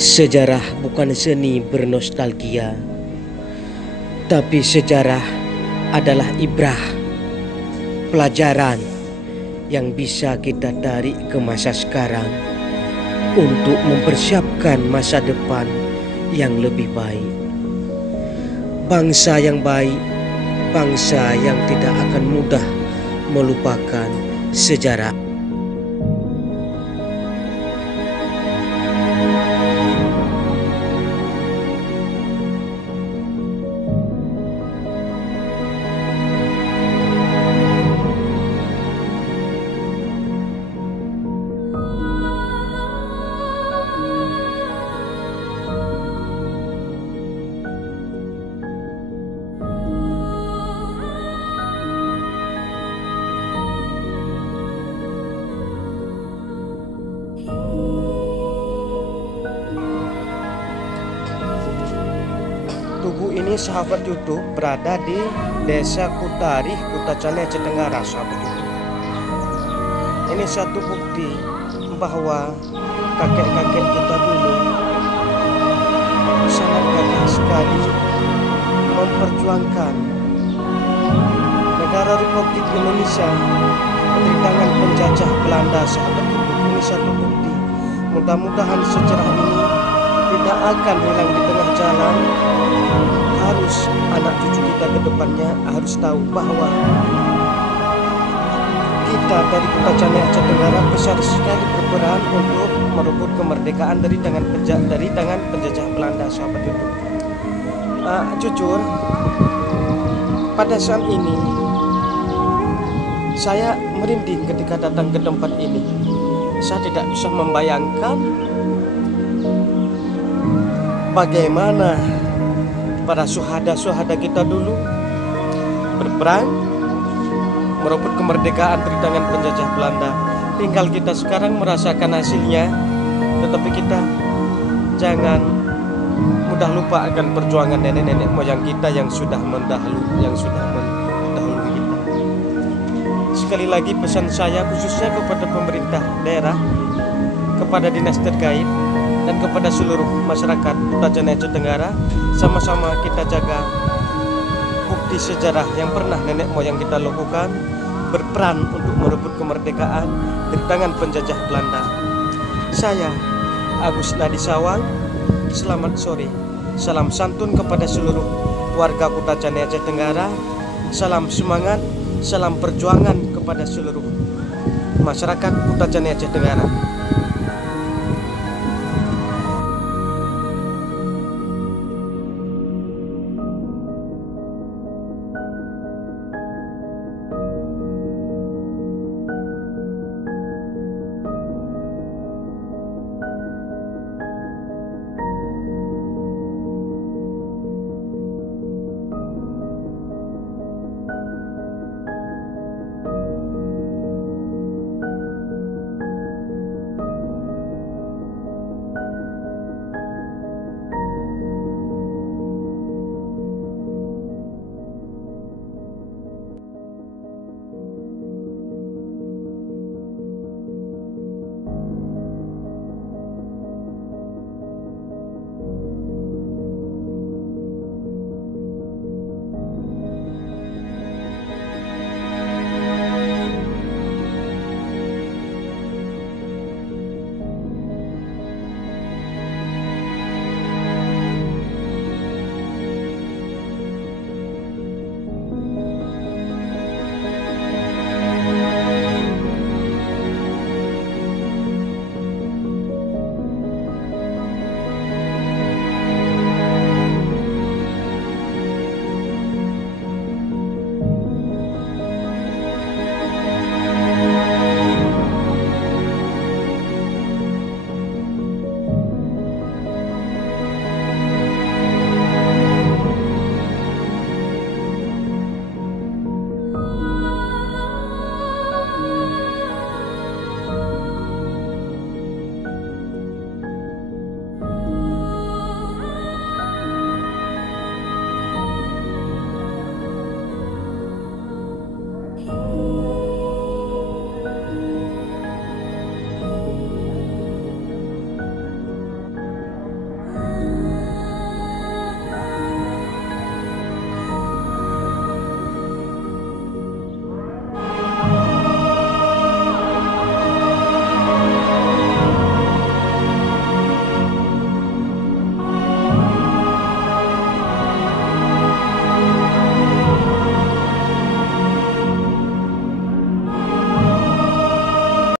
Sejarah bukan seni bernostalgia, tapi sejarah adalah ibrah, pelajaran yang bisa kita tarik ke masa sekarang untuk mempersiapkan masa depan yang lebih baik. Bangsa yang baik, bangsa yang tidak akan mudah melupakan sejarah. Tugu ini sahabat YouTube berada di Desa Kutarih, Kutacani, Aceh Tenggara, sahabat YouTube. Ini satu bukti bahwa kakek-kakek kita dulu sangat gagah sekali memperjuangkan negara Republik Indonesia dari tangan penjajah Belanda, sahabat YouTube. Ini satu bukti. Mudah-mudahan sejarah ini tidak akan hilang di tengah jalan. Harus anak cucu kita ke depannya harus tahu bahwa kita dari Kutacani, Aceh Tenggara besar sekali berperan untuk merebut kemerdekaan dari tangan penjajah Belanda, sahabat itu. Jujur, pada saat ini saya merinding ketika datang ke tempat ini. Saya tidak bisa membayangkan bagaimana para syuhada kita dulu berperang merebut kemerdekaan dari tangan penjajah Belanda. Tinggal kita sekarang merasakan hasilnya, tetapi kita jangan mudah lupa akan perjuangan nenek-nenek moyang kita yang sudah mendahului kita. Sekali lagi pesan saya khususnya kepada pemerintah daerah, kepada dinas terkait, dan kepada seluruh masyarakat Kutacani, Aceh Tenggara, sama-sama kita jaga bukti sejarah yang pernah nenek moyang kita lakukan, berperan untuk merebut kemerdekaan dari tangan penjajah Belanda. Saya Agus Nadi Sawang, selamat sore. Salam santun kepada seluruh warga Kutacani, Aceh Tenggara. Salam semangat, salam perjuangan kepada seluruh masyarakat Kutacani, Aceh Tenggara.